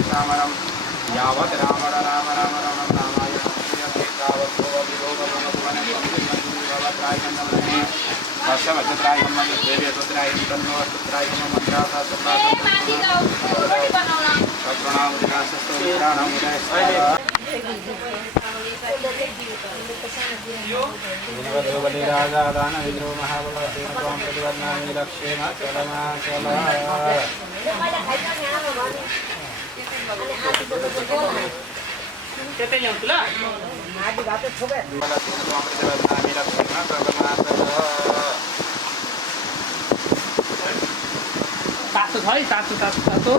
श्यामरं यावत् रावण राम राम राम रामायण तावत् भवत्रायमन्ये वर्षवत्रायमन्ये देव्यत्रायं तन्नो वत्रायं मन्त्रासा राजा दान विद्रो महाबल सेन त्वां प्रतिवदनामि लक्ष्येन चलमा चला केते ल्याउँला माथि घाटे छोबे मला सेन त्वां प्रतिवदनामि लक्ष्येन चलमा चला तातो छ है तातो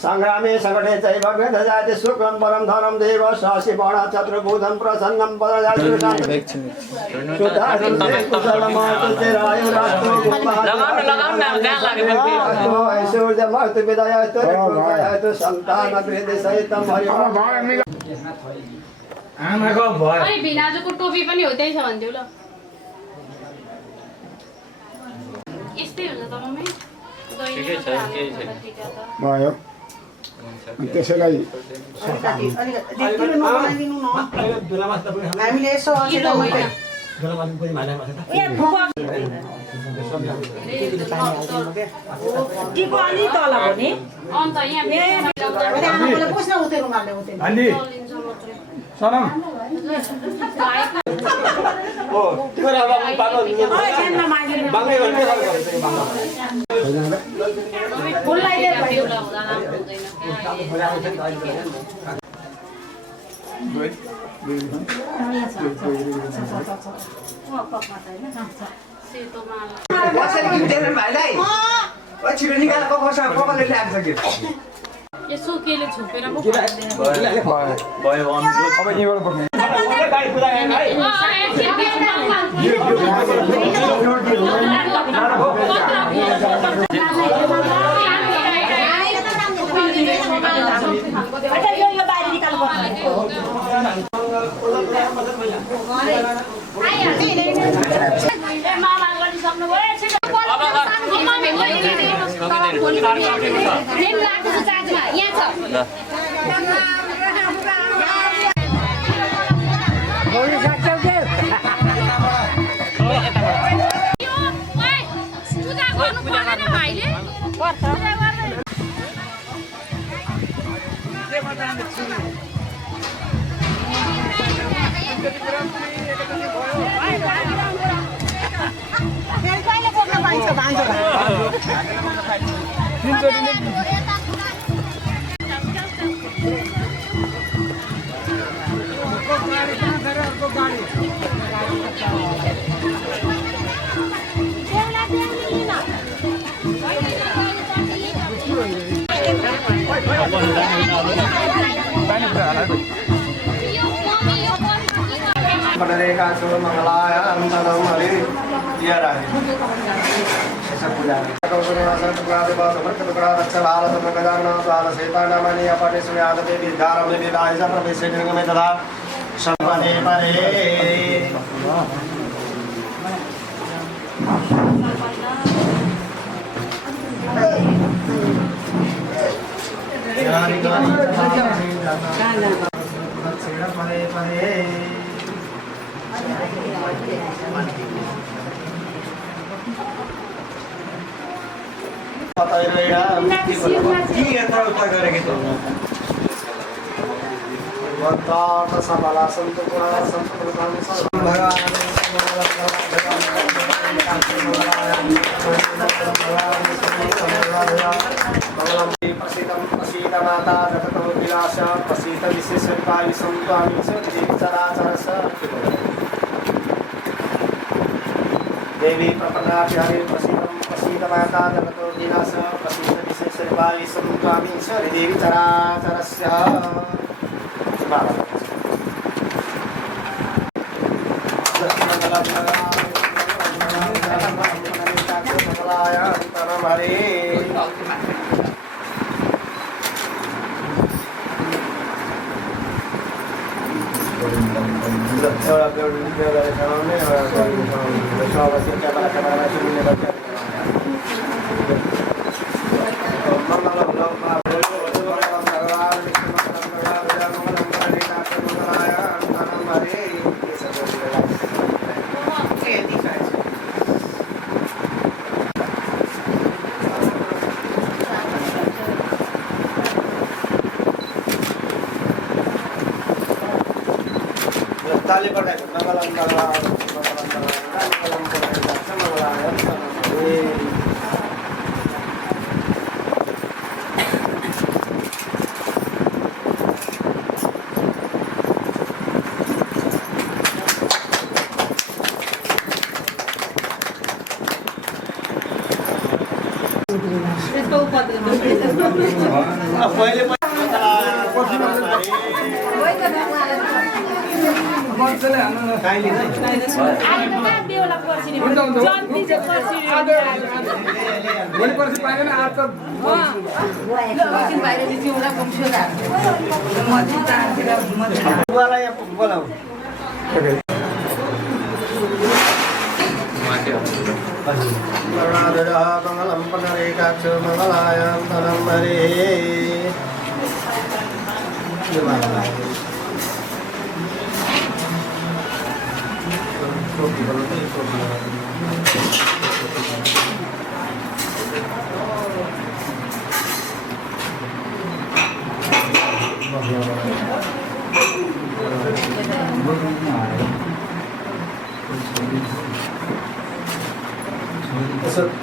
संग्रामे संकटे चैव वेदजाति शुक्रं परं धरं देव शासि बाण चतुर्भुजं प्रसन्नं बिनाजुको टोपी पनि हो त्यही छ भन्दिउ ल यस्तै हुन्छ त मम्मी ठिकै छ केही छैन भयो त्यसैलाई हामीले यसो टिको अलि तल भने अन्त यहाँ पुस्न उतै रुमालले उतै सनम ओ तिम्रो बाबा बाङ्गै गर्ने फुललाई दे भयो यसो केले छोपेर पो भयो अब यहीँबाट पक्ने यो बाहिर निकाल्नु देवी प्रपन्नाभ्यारे प्रसीद माता जगतो विनाश प्रसीद विशेषर्वाणि समुद्रामि देवी चराचरस्य ताली पढाएको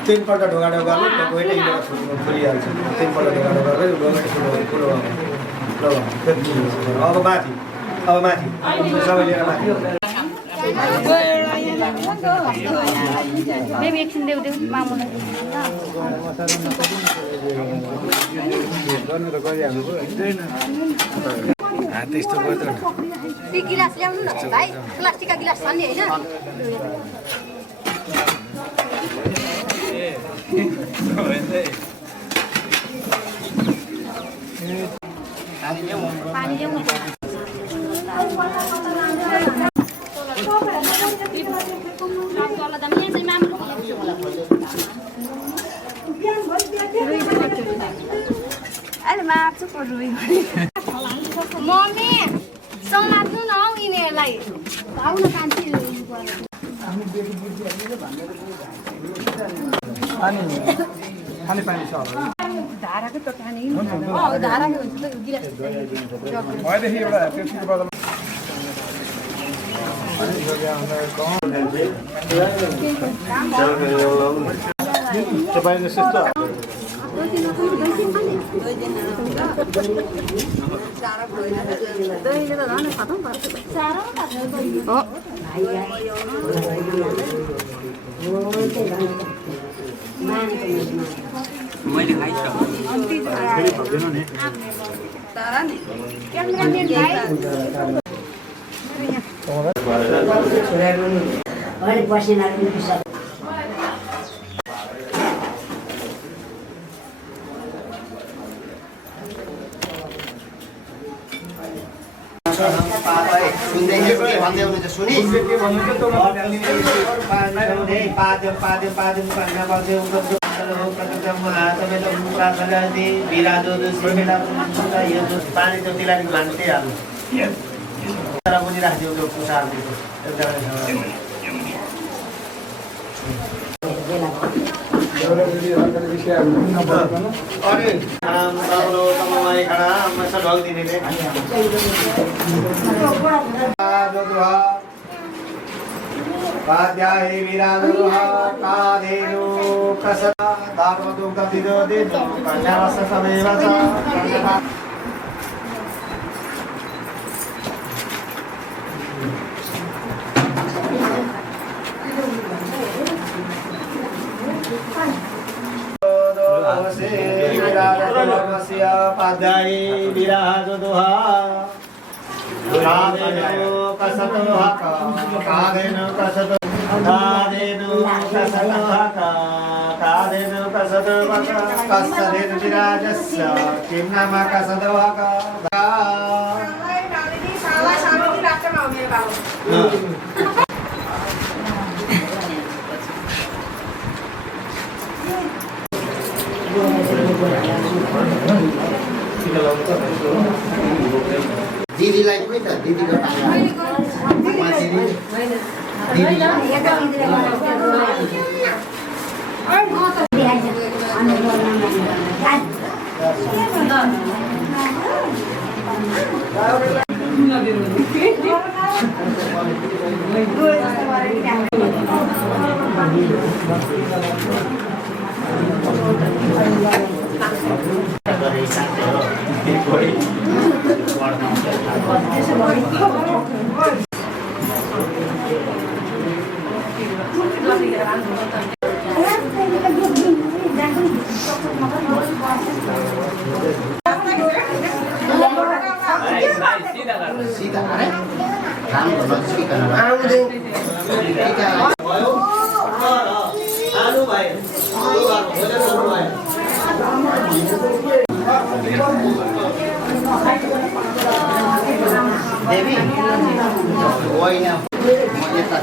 तीनपल्ट ढोका ढोका फुलिहाल्छ तीनपल्ट ढोका ढोका अब माथि सबै लिएर माथि एकछिन देऊ मामुलाई त्यस्तो गर्दैन गिलास ल्याउनु न भाइ प्लास्टिकका गिलास छ नि हैन पानी ल्याउनु अहिले मार्छु रुई मम्मी समात्नु न हौ यिनीहरूलाई आउन कान्छी पानी छ धाराको त पानी धाराको हुन्छ त गिलास भएदेखि एउटा पेप्सीको बदलमा मैले पानी तो तिला मान्छे हाल्नु तर पनि राख्दियो त्यो पुसार दिएको एकदमै सरकारी विषय नबोल्नु अनि राम्रो तपाईलाई खाना मसा ढल दिनेले दुहा पाद्याहि विराजुहा कादेनु कसदा दार्वदुग्ध दिदोदि कन्यावस समेव च पाद्याहि विराजुहा कादेनु कसदोहा कादेनु कसदो कादेनु कसदोहा कादेनु कसदोहा कसदेनु विराजस्य किं नाम कसदोहा दिदीलाई पनि त दिदीको सीधा अरे काम गर्न सिकन आउँदै आलु भाइ देवी होइन म यता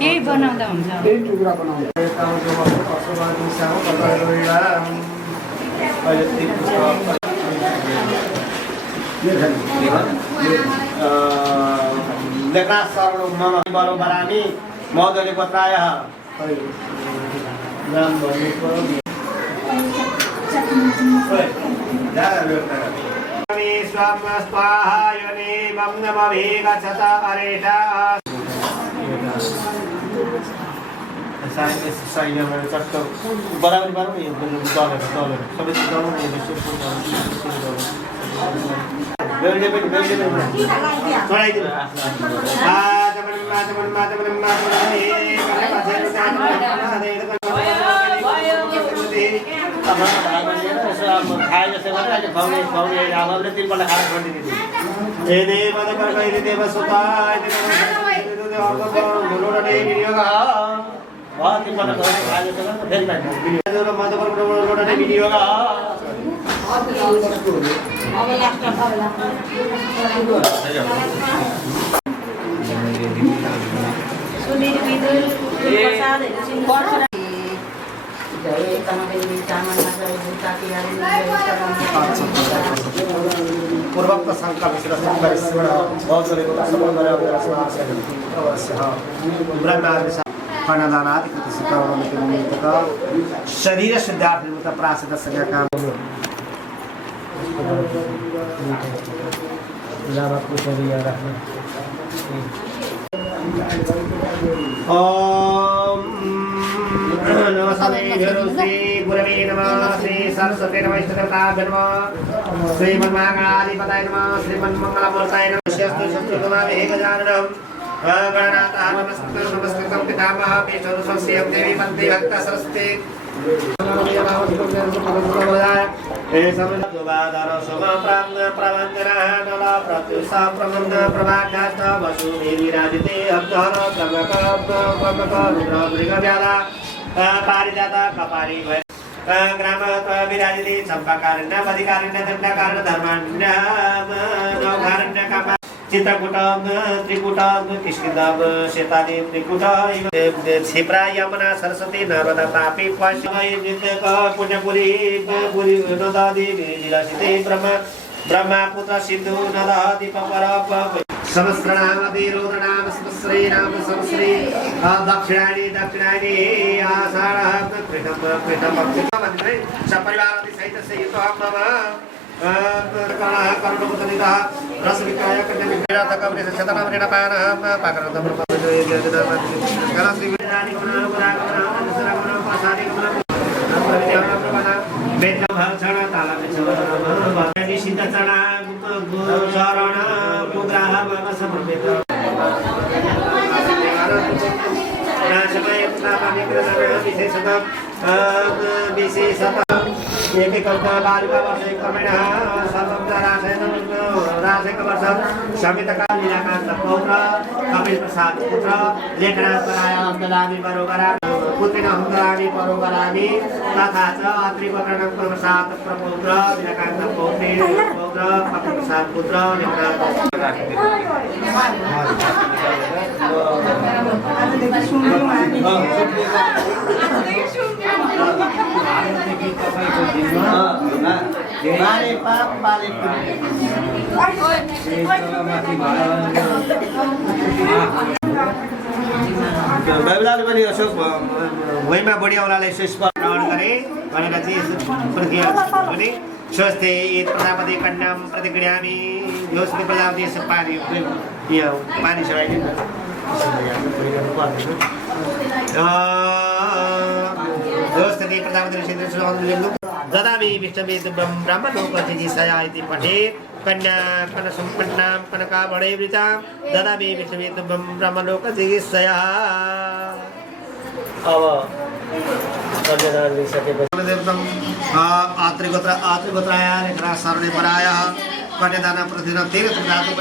यही बनाउँदा हुन्छ बरामी मौदले पत्राय नाम स्वाहा योनि मम नमः गच्छता अरेटा साइड में चट्टो बराबर बराबर ये डॉलर सब डॉलर ये बेलजे थोड़ा इधर खाए जस्तै मात्रै अहिले खुवाउने आमाले तिनपल्ट खाएर छोडिदिनु ए देव कर्क यदि देव सुता यदि तिनपल्ट खाए जस्तो फेरि मधुपर्क भिडियो पूर्वोक्त संकल्प शरीर शुद्धार्थ प्रासिद्ध संज्ञा श्री गुरवे नमः श्री सरस्वती नमः इष्टदेवताभ्यो नमः श्रीमन्महागणाधिपतये नमः श्रीमन्मङ्गलमूर्तये नमः श्रीस्तु शत्रुघ्नामे गजाननम् गणनाथः नमस्कृतं पितामहः विष्णुस्वस्यं देवी वन्दे भक्ता सरस्वती पारिजात कपाली ग्राम विराजिते चम्पाकारण्य अधिकारण्य दण्डकारण्य धर्माण्य नवकारण्य कापा चित्रकूट त्रिकूट किष्किन्ध शेतादि त्रिकूट क्षिप्रा यमुना सरस्वती नर्मदा तापी पुण्यपुरी नदी विलासिते ब्रह्मपुत्र सिन्धु नदा दीपपर सहस्रनामति रुद्रनाम श्रीराम श्री दक्षिणायनी आषाढ़ कृष्ण सपरिवार सहित से युक्त मम कर्णमुदनिता रस विक्रय कन्या विक्रेता कवरे शतनाम ऋणपान पाकरत श्री विरानी भक्षण ताला सिद्ध चना चरण मुद्रा समर्पित विशेषतः वर्ष समितकाल लीलाकांत पौत्र कपिल प्रसाद पुत्र लेखनाथ पराय अब्दलामी परोपरा पुत्रिन हुंदरामी परोपरामी तथा च अत्रिवकरणं प्रसाद प्रपौत्र लीलाकांत पौत्री पौत्र कपिल प्रसाद पुत्र लेखनाथ बारे पाप बारे बाइबलले पनि अशोक भुइँमा बढियाउलाले सुस्पष्ट ग्रहण गरे भनेर चाहिँ प्रतिज्ञा पनि स्वस्थे प्रजापति कन्याम प्रतिक्रियामी योस्ति प्रजापति पानी पानी सबाइदिनु दोस्ती प्रजापति ददामि विष्णुवेद ब्रह्मलोकजिजीषया इति पठे कन्या कनसम्पन्नां कनकाभरणैर्वृतां ददामि विष्णुवेद ब्रह्मलोकजिजीषया। अब कन्यादान लिइसकेपछि आत्रिगोत्राय शरणे पराय कन्यादान प्रतिदिन तीर्थ धातु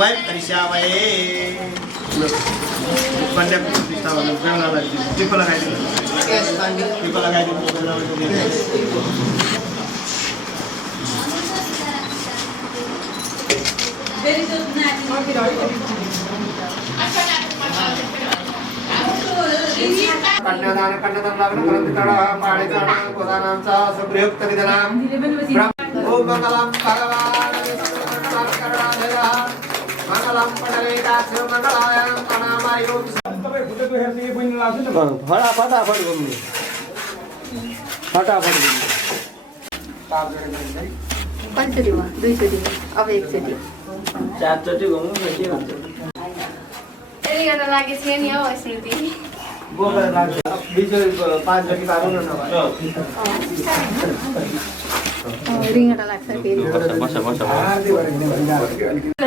वयं करिष्यामहे। कन्या प्रतिष्ठा भन्नु बेलालाई टिप्पो लगाइदिनु टिप्पो लगाइदिनु कन्यादान लग्न करन्ति तड पाडे तड गोदानां च सुप्रयुक्त विधनां ओम मंगलम भगवान विष्णुकरणाधेरः मंगलम पडलेकाक्ष मंगलायां अनामायो तपाईँ खुट्टाको हेर्छ यो बहिनी लाग्छ नि फटाफट घुम्ने फटाफट घुम्ने कतिचोटि भयो दुईचोटि अब एकचोटि चारचोटि घुम्नु न के हुन्छ त्यसले गर्दा लागेको थियो नि हौ स्मृति बोकेर लाग्छ 20 5 पार्नु न रिङटा लाग्छ फेरि बस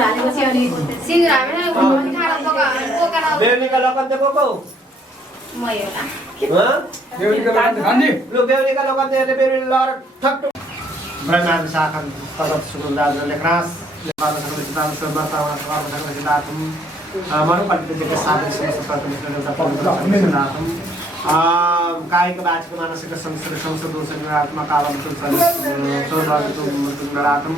हालेपछि अनि सिङ्गो हामीले खाना पकाएर बेहुलीका लगन चाहिँ को म एउटा ह बेहुलीका लगन खान्दी लु बेहुलीका लगन चाहिँ बेहुली लर ठक ब्रह्मा विशाखं तदत सुगन्धाज लेखरास लेखार सकल चितान सर्वता सकल चितातम मनुकल्पित के साधन समस्त स्वातंत्र कायिक वाचिक मानसिक संस्कृत संसदोष आत्मा कालम चौरातुम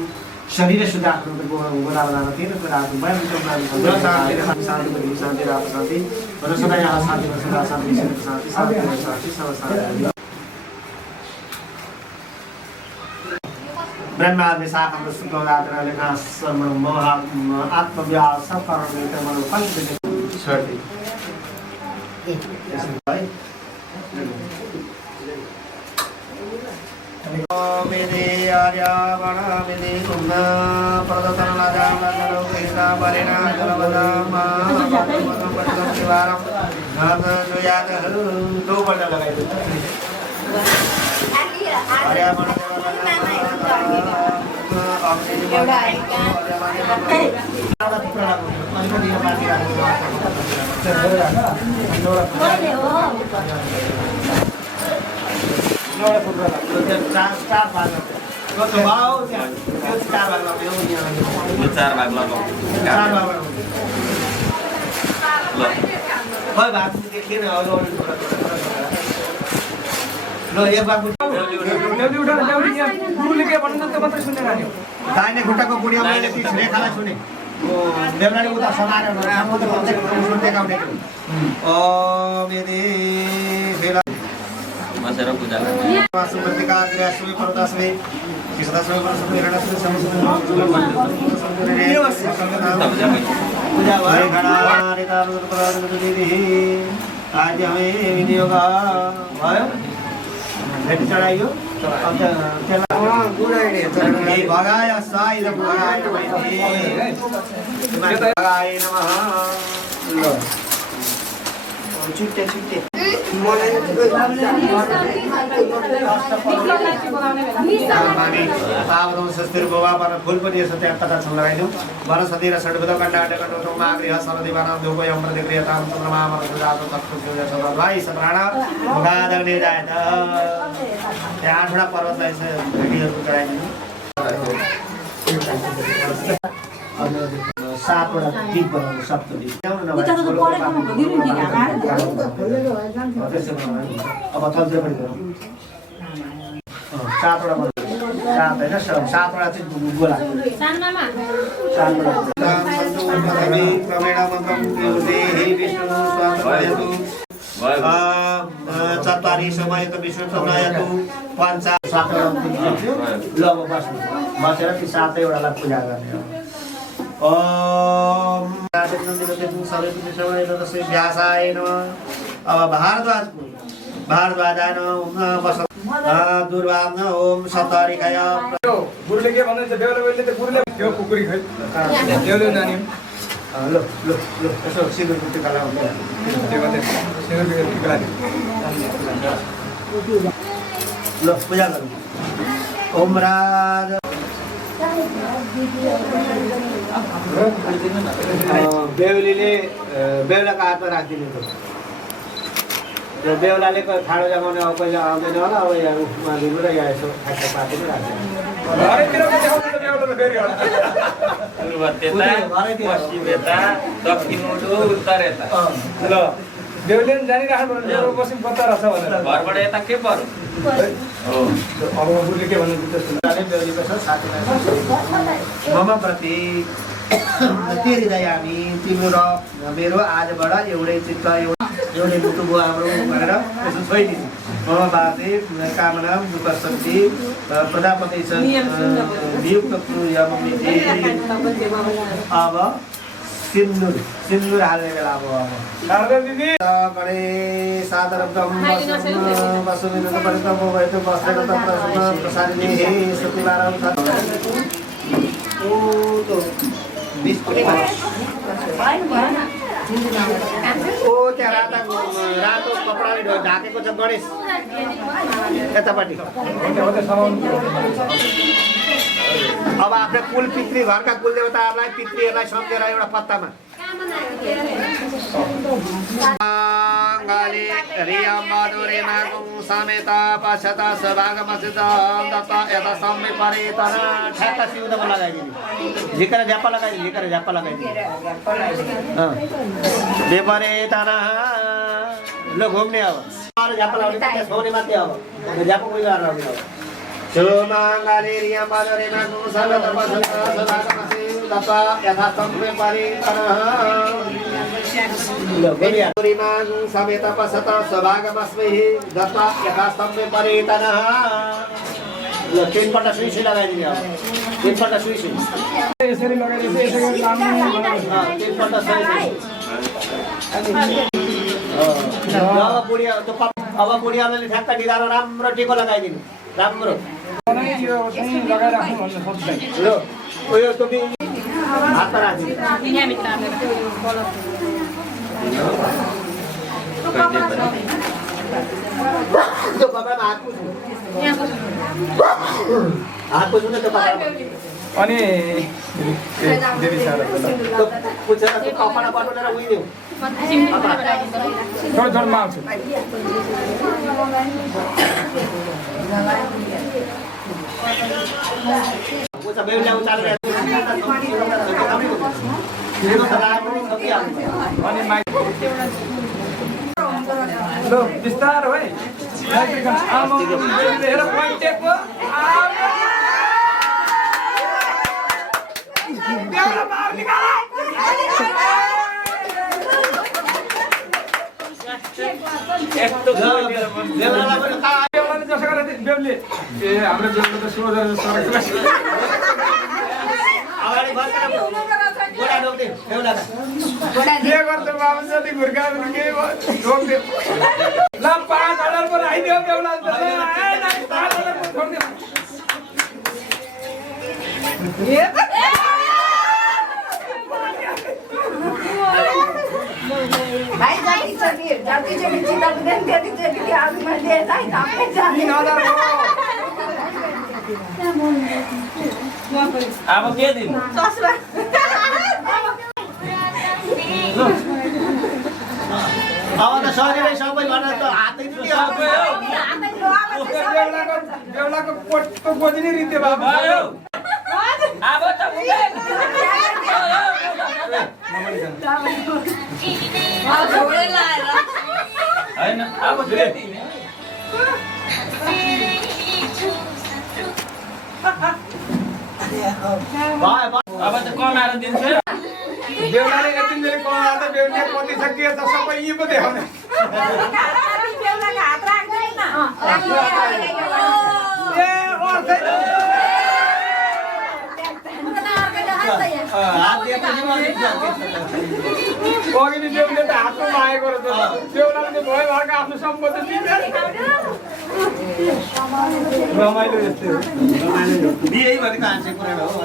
शरीर शुद्धात्म को गुणावनावती न करातु मैं शांति शांति शांति रात शांति और सदा यहाँ शांति सदा शांति शांति शांति शांति सब ब्रह्मा विशाखं शुक्लरात्र लेखा सर्वं मोह आत्मव्यास परमेत मनो कल्पित सर्ति मेदे आर्यावण मेदे कुम्ना प्रदतन लाजामलो कृष्णा परिणा जलवदामा पटम शिवारम नाम जोयात दो बंडल लगाए आर्यावण दाहिने खुट्टा को बुढ़िया मैंने पिछले खाना सुने देवरानी उता समारे हम तो सुनते का उठे ओ मेरे फेला मसेरा पूजा वासुमतिका ग्रहस्वे परदास्वे किसदास्वे परसुमे रणस्वे समसुमे पूजा वाले गणा रेता रुद्र देवी आज हमें विनियोगा भयो भेट चढ़ाइयो अब चला गुड़ाई ने भगाय साई द भगाय भगाय नमः चिट्टे चिट्टे सावधान शस्त्र गोवा पर फूल पनि यसो त्यहाँ तथा छन् लगाइदिउँ वनस्पति र षड्भुज कण्डाटकण्डो मागृह सरदेवानां धूप यम प्रतिक्रियतां चन्द्रमा मरुत जातो तत्व ज्योति सदाई सप्राण गादग्ने जायत त्यहाँ 8वटा पर्वतलाई चाहिँ भेटीहरु चढाइदिनु 7वटा दीप बनाउनु सप्तदीप अब थल्दै पनि गरौँ 7वटा बनाउनु 7 हैन 7वटा चाहिँ गोला सानमामा 7वटा क्रमेण मन्त्रं देहि विष्णु स्वातन्त्रयतु चत्वारि समय त विष्णु चन्द्रयतु पञ्च 7वटा ल अब बसेर ती 7वटालाई पूजा गर्ने ओम व्यासाय नमः अब भारद्वाजाय नमः बस दुर्वाम ओम सतरिकय गुरुले के भन्नुहुन्छ बेहुला त गुरुले त्यो कुकुरी खै बेहुला नानी लो लो लो यसो सिगरेट टिका लगाउनु त्यो गर्दै सिगरेट टिका लो पूजा गरौँ ओम राज बेहुलीले बेहुलाको हातमा राखिदिनु त्यो बेहुलाले खाडो जमाउने अब कहिले आउँदैन होला अब यहाँ उमा दिनु र यहाँ यसो खाएको पाती पनि ल बेहुली जानिराख्नु बसी बच्चा रहेछ भनेर घरबाट यता के पर्यो अब गुरुले के भन्नुहुन्छ त्यस्तो बेहुलीको छ साथीलाई मम प्रति तेरी दयामी तिम्रो र मेरो आजबाट एउटै चित्त एउटै मुटु भयो हाम्रो भनेर यसो छोइदिनु मम बाजे कामना दुःख शक्ति प्रजापति नियुक्त अब सिन्दुर हाल्ने बेला अब दिदी गणे सादर ब्रह्म वसुविन परितम भएतो बसेर तत्र प्रसादिने हे सतिबारम ओ तो बिस्कुट ओ त्यहाँ रातो कपडाले ढाकेको छ गणेश यतापट्टि अब आफ्नो कुल पितृ घरका कुल देवताहरूलाई पितृहरूलाई सम्झेर एउटा पत्तामा सुमाङ्गाले रियं माधुरे मागुं समेता पश्यता सभागमसित दत्ता यथा सम्मे परेतन ठ्याक्क सिउँदोमा लगाइदिनु झिकेर झ्याप्पा लगाइदिनु बेपरेतन ल घुम्ने अब झ्याप्पा लगाउने त्यहाँ छोने मात्रै अब झ्याप्पा कोही गरेर आउने अब सुमाङ्गाले रियं माधुरे मागुं समेता पश्यता सभागमसित दत्ता यथा सम्मे परेतन समेत पसत सभागमस्मै दत्ता यथास्तम्भे परेतनः ल तीनपल्ट सुइसी लगाइदिने अब तीनपल्ट सुइसी यसरी लगाइदिन्छ यसरी तीनपल्ट अब बुढियाले ठ्याक्क निधारो राम्रो टिको लगाइदिनु राम्रो यो चाहिँ लगाइराख्नु भन्ने सोच्दै ल उयो टोपी हातमा राख्दिनु त्यो कपडामा हात पुज्नु त्यो कपडामा अनि देवी सारा त्यो पुछेर त्यो कपडा बनाएर उइदिउ छोड छोड मार्छु पुछ बेहुला उचालेर अनि माइक लो बिस्तारो है आमा हेर पोइन्टेको बेहुला बाहर निकाल यस्तो बेहुलालाई पनि बेहुलाले जसो गरेर बेहुले ए हाम्रो बेहुला त सोझो सरक अगाडि फर्केर गोडा डोक्ने बेहुलालाई के गर्छ बाबु जति घुर्का पनि के ढोक्दियो ल 5000 पो राखिदियो बेहुला त ए नाइ 5000 पो छोड्दियो भाइ जति चोटि चिता पुग्दैन त्यति चोटि आफूमा दिएछ है तपाईँ जाने 3000 अब के दिनु अब त शरीरै सबै भनेर त हातै दुख्यो बेहुलाको कोटको गोजी नै रित्यो बाबु अब त हुँदैन हैन अब फेरि अब त कमाएर दिन्छु बेहुलाले यति धेरै कमाएर त बेहुलीले कति सकिए त सबै यी पो देखाउने ए अर्थे हात दिएपछि अघि बेहुले त हातमा मागेको रहेछ बेहुलाले त भयो भएको आफ्नो सम्पत्ति दिँदैन रमाइलो यस्तो बिहे भनेको हाँसे कुरा हो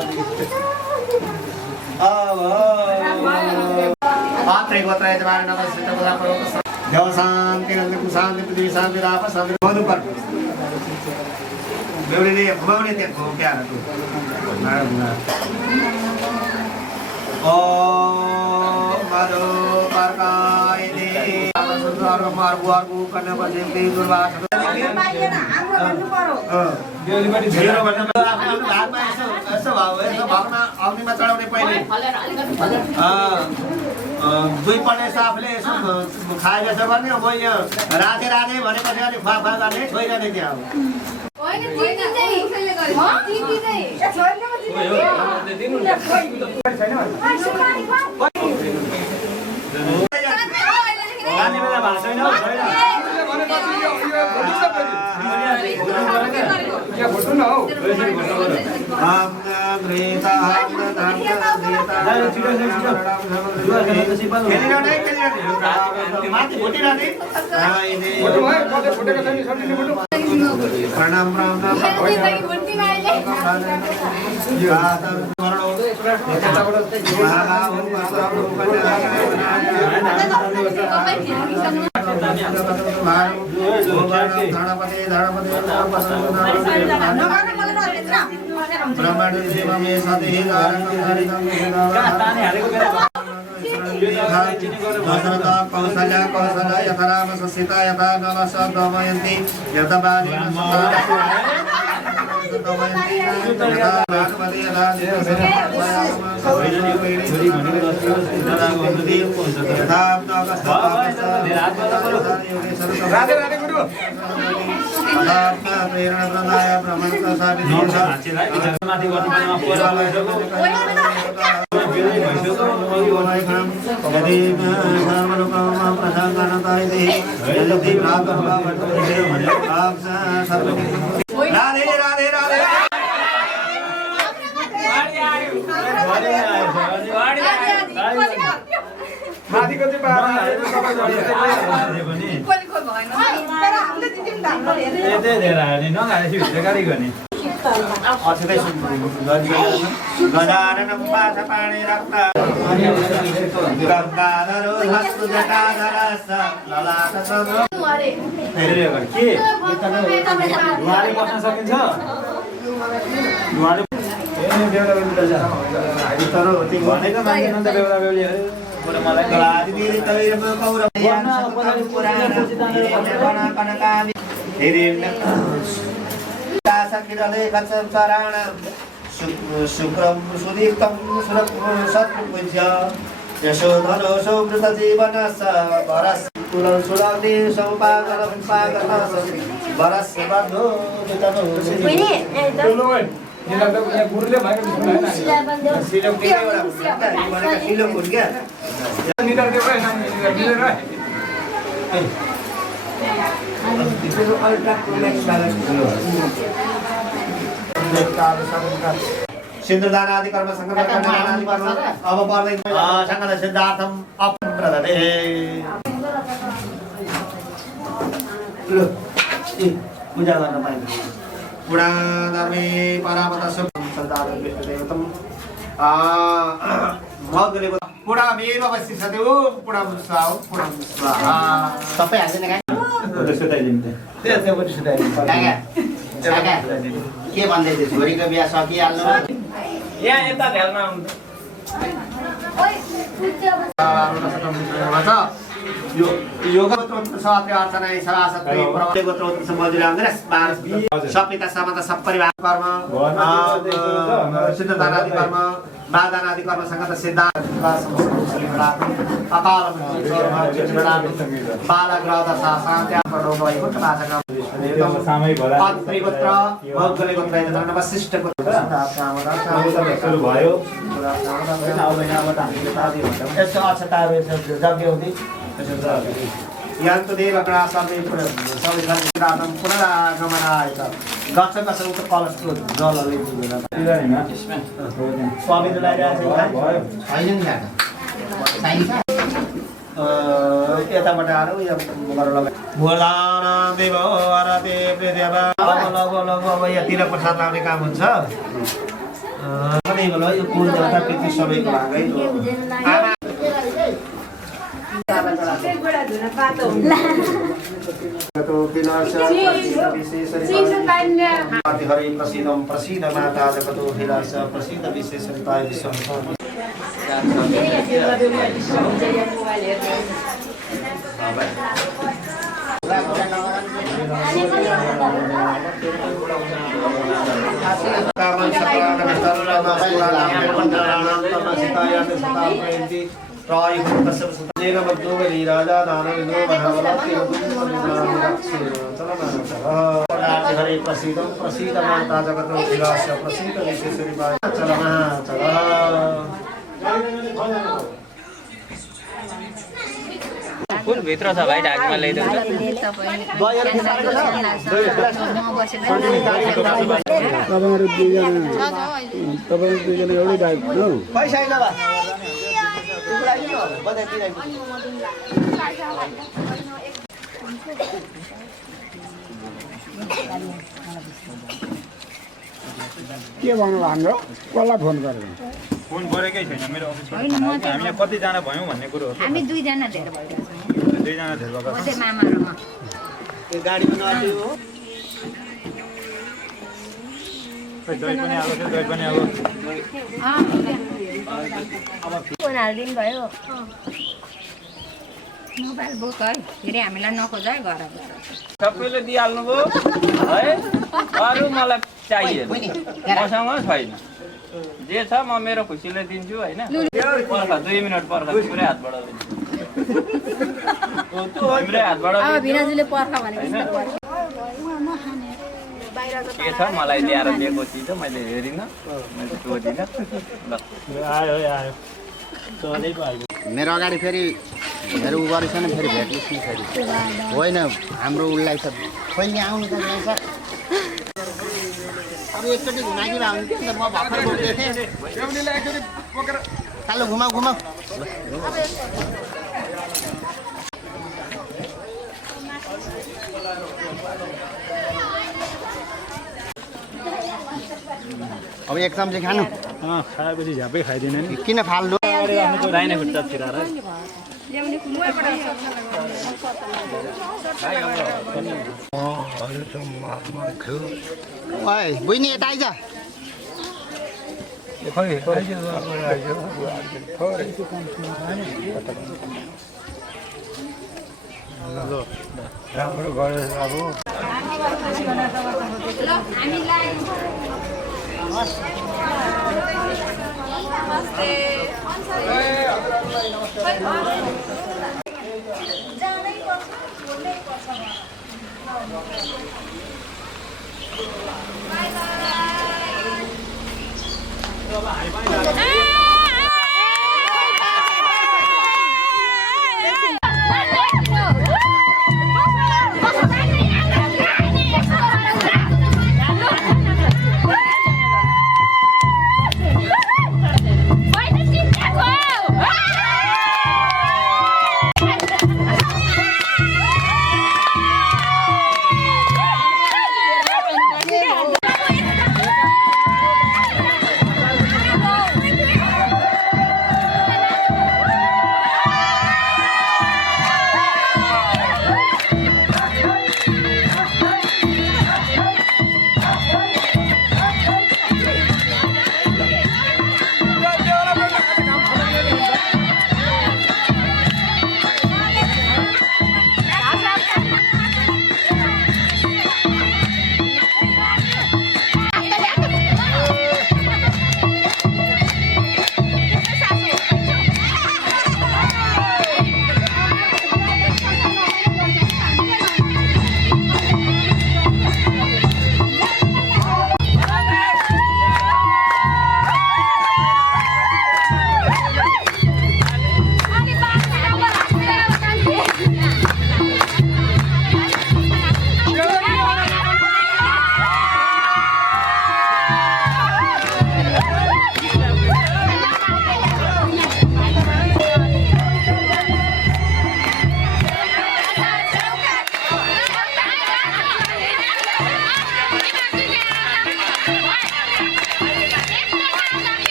पात्रै गोत्रै द्वारा नमस्ते तबला प्रभु देव शान्ति नन्दकु शान्ति पृथ्वी शान्ति राप शान्ति मधु पर बेहुलीले घुमाउने त्यहाँ प्यारो ओ मधु पर्काइ दे संसार मार्गु कन्या बजेते दुर्वास बेहुलीपट्टि मेरो भन्दा आफ्नो घाटमा यसो भावना अग्निमा चढाउने पहिले दुई पल्ट आफूले यसो खाए जस्तो गर्ने अब यहाँ राधे राधे भनेपछि अलिक खुवा गर्ने छोइरहने क्या अब गाने बेला भएको छैन फोटो न हौ प्रणाम दशरथ कौशल्या कौशल यथा राम सीता यथा नल दमयन्ति यथा बाली राधे राधे गुरु राधे राधे राधे माथिको चाहिँ पारा गदाननं पाठपाणि रक्त गङ्गाधरो हस्तु जटाधरस ललाटसम के दुवारे बस्न सकिन्छ दुवारे भनेको मान्छेन त बेहुला बेहुलीहरू शुक्रम सुदीप्तं शत्रुपूज्य यशोधनो सौवृतजीवनस्य वरस् सुलग्नि सौपागलं पागलस वरस्य बन्धो वितनो गुरुले भनेको सिलोक सिलोक हुन् क्या सिन्धुदान आदि कर्म संग्रह आदि कर्म अब पर्दैन संगत सिद्धार्थम अप्रदते पूजा गर्न पाइन्छ पुराणधर्मे परामत सदारं विष्णुदेवतं मगले पुरामेव वसिष्ठते पुराम स्वाहा सबै हाल्दैन के भन्दै थियो छोरीको बिहा सकिहाल्नु यहाँ यता ध्यानमा आउनु योगोत्रोत्र सात्य अर्चना सरासत्य गोत्रोत्र समजुरांगरस बारस सपिता समत सपरिवार कर्म सिद्धदान आदि कर्म बादान आदि कर्म संगत सिद्धांत अकाल बालग्रह दशा शांति प्रणोग वैकुंठ वाचक त्रिपुत्र भोगले गोत्र जन वशिष्ठ गोत्र सुरु भयो यस्तो अक्षताहरू यज्ञ हुँदै यन्तदेव ग्रासमे सविधानं पुनरागमनाय गच्छ गच्छ उक्त कलशको जलले दिँदैन पवित्रलाई यताबाट आएर यो गरेर लगाए भोलान देव आराधे देव अब यतिर प्रसाद लाउने काम हुन्छ सबै भयो यो कुल देवता पितृ सबैको भागै हरि प्रसीदं प्रसीद माता जगतो हिलास प्रसीद विशेषताय विश्वं राजा हरे प्रसीद प्रसीद माता जगतो विलास प्रसीद विशेषताय चल चल फुल भित्र छ भाइ ढाकीमा ल्याइदिन्छ तपाईँहरू दुईजना एउटै ढाक हो पैसा नभए के भन्नु हाम्रो कसलाई फोन गरेर फोन गरेकै छैन मेरो अफिसमा हामी कतिजना भयौँ भन्ने कुरो हो हामी दुईजना धेर भइरहेको दुईजना धेरै भएको छ मामा र म गाडीमा नआयो दही पनि आएको थियो दही पनि आएको दिन भयो मोबाइल बोक है फेरि हामीलाई नखोज है घर सबैले दिइहाल्नु भयो है अरू मलाई चाहिएन मसँग छैन जे छ म मेरो खुसीले दिन्छु होइन पर्ख 2 मिनट पर्ख तिम्रै हातबाट तिम्रै हातबाट अब भिनाजुले पर्ख भनेको के छ मलाई ल्याएर दिएको चिज हो मैले हेरिनँ मैले सोधिनँ ल आयो आयो चलै पो आयो मेरो अगाडि फेरि मेरो उ गरेछ नि फेरि भेट्नुहोस् नि फेरि होइन हाम्रो उसलाई त कहिले आउनु त जान्छ अब एकचोटि घुमाइदिनु भए हुन्थ्यो नि त म भर्खर बोक्दै थिएँ कालो घुमाऊ घुमाऊ अब एक चम्ची खानु खाएपछि झ्यापै खाइदिने नि किन फाल्नु दाहिने खुट्टा फिराएर ओइ बहिनी यता आइज राम्रो गरे अब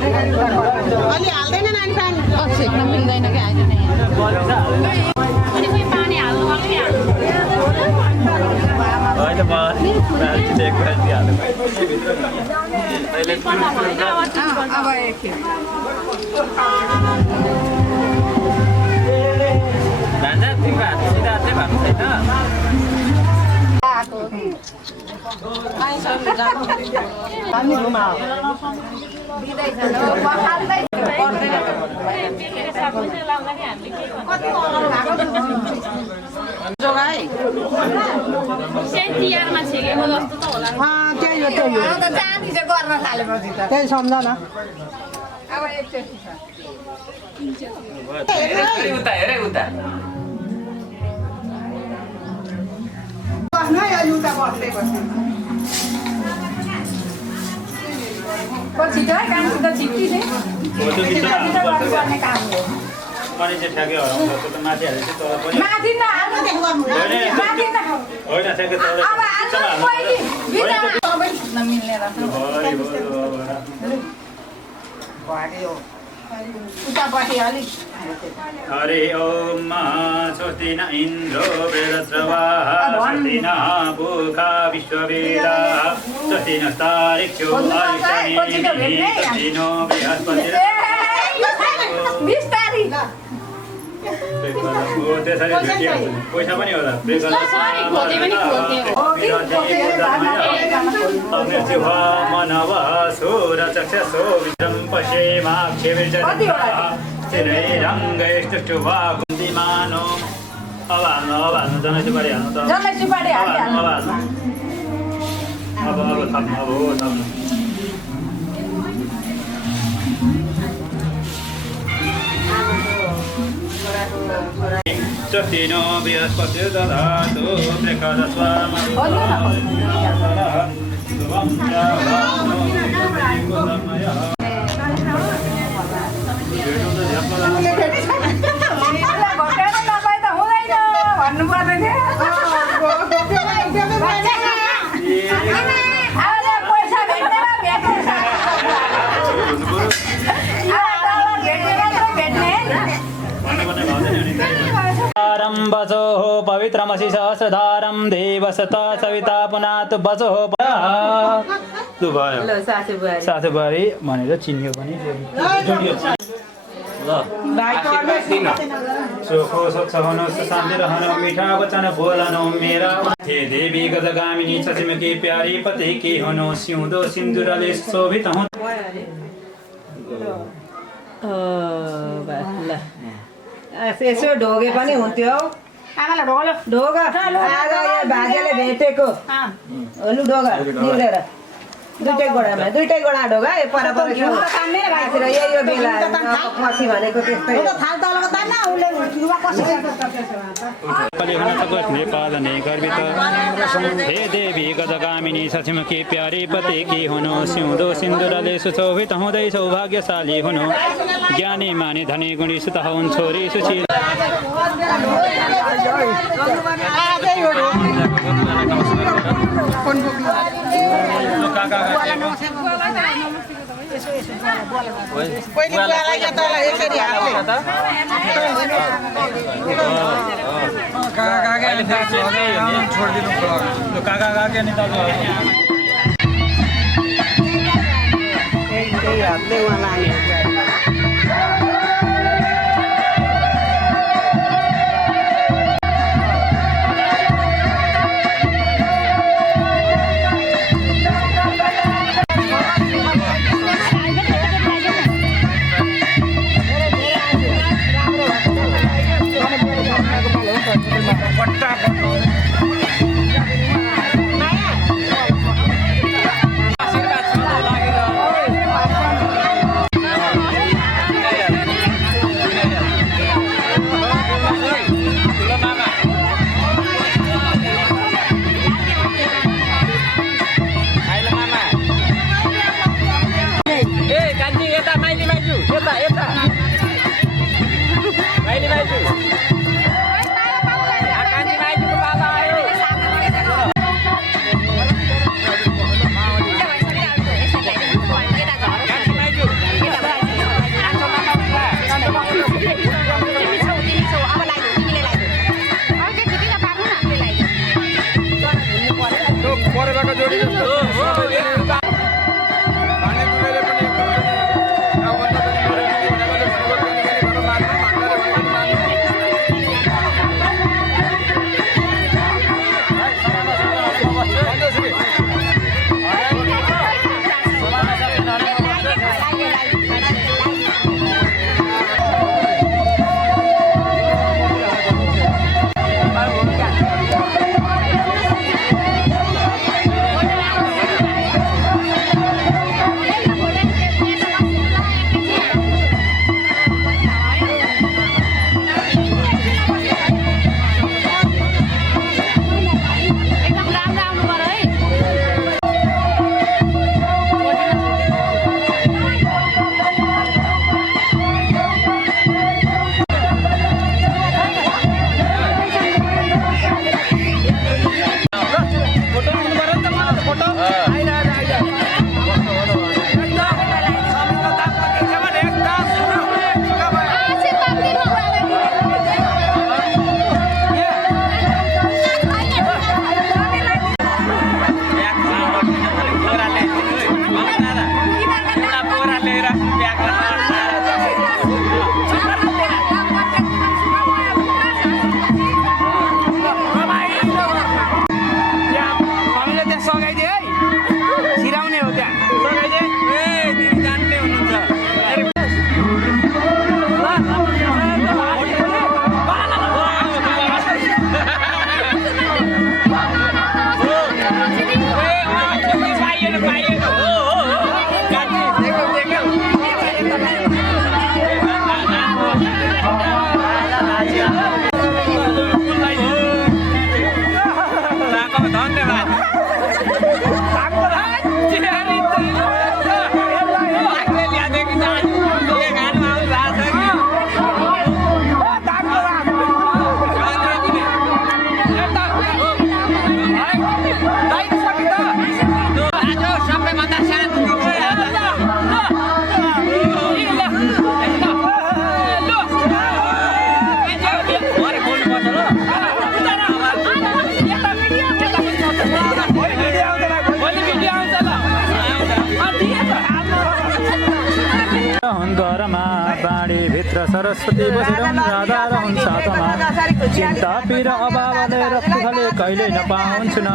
अलि हाल्दैन नानी पानी सेक्न मिल्दैन कि आइदैन यहाँ पानी हाल्नु अघि अब एकखेप तिम्रो हात सिधा हातै भएको छैन त्यही सम्झना अब एकचोटि छ उता हेरे उता छिटो है काम छिटो छिट्टी गर्नुपर्ने काम हो पानी चाहिँ ठ्याक्कै हराउँछ त्यो त माथि हालेपछि तल पनि माथि नहाल्नु माथि होइन ठ्याक्कै तल अब हाल्नु पहिले सबै छुट्न मिल्ने रहेछ उतापट्टि अलिक हरे ओम स्वस्ति न इन्द्रो वृहस्रवाः स्वस्ति न पूषा विश्ववेदाः स्वस्ति नस्तारिक्षो अरिष्टनेमिः स्वस्ति नो बिस्तारी त्यसरी भेटिहाल्छ पैसा पनि होला अग्निजिह्वा मनवः सूरचक्षसो विद्रं पश्येमाक्षेभिर्जनितः स्थिरैरङ्गैस्तुष्टुवा कुन्तिमानो अब हाल्नु जनै सुपारी हाल्नु त जनै सुपारी हाल्नु अब थप्नु अब हो थप्नु स्वस्ति नो बृहस्पतिर्दधातु वसोः पवित्रमसि सहस्रधारं देवसता सविता पुनातु वसोः भयो साथीभाइ भनेर चिन्यो पनि सुखो स्वच्छ हुनुहोस् शान्ति रहनु मिठा वचन बोलनु मेरा हे देवी गजगामिनी छसिमकी प्यारी पति की हुनु सिउँदो सिन्दुरले शोभित हुँ यसो ढोगे पनि हुन्थ्यो ढोगा आज यहाँ भाजेले भेटेको लु ढोगा निहुरेर दुइटै गोडा ढोगा यो परपर यो बेला पछि भनेको त्यस्तै नेपालने गर्वित हे देवी गजगामिनी सचिमुखी प्यारी पति की हुनु सिउँदो सिन्दुरले सुशोभित हुँदै सौभाग्यशाली हुनु ज्ञानी मानी धनी गुणी सुत हुन् छोरी सुशील हुन् घरमा बाँडीभित्र सरस्वती बसेर राधा रहन् साथमा चिन्ता पीडा अभावले र दुःखले कहिले नपाउँछु न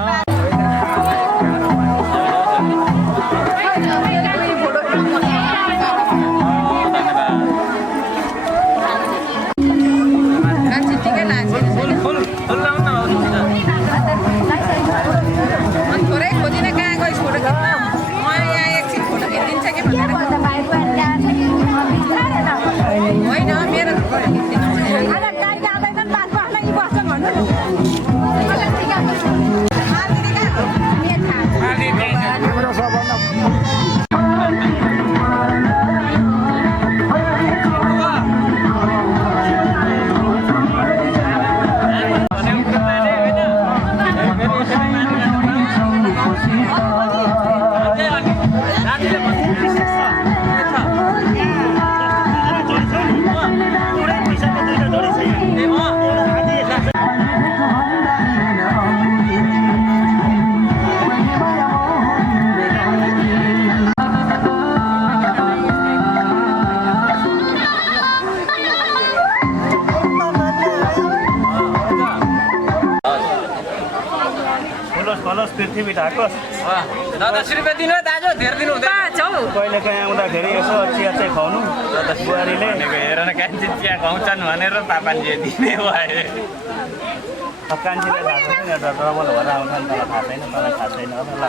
पृथ्वी ढाकोस् 10 रुपियाँ दिनु दाजु धेरै दिनु हुँदैन कहिले काहीँ आउँदाखेरि यसो चिया चाहिँ खुवाउनु बुहारीले हेर न कान्छी चिया खुवाउँछन् भनेर पापाले दिने भए अब कान्छीले थाहा छैन एउटा डबल भएर आउँछन् तँलाई थाहा छैन तँलाई थाहा छैन ल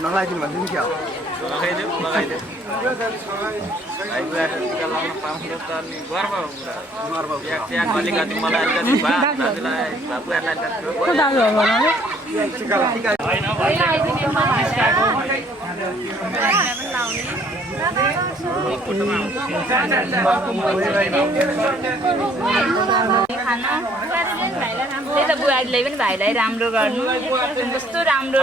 नलागिदिनु भन्छु नि क्या अलिकति मलाई त्यही त बुहारीले पनि भाइलाई राम्रो गर्नु कस्तो राम्रो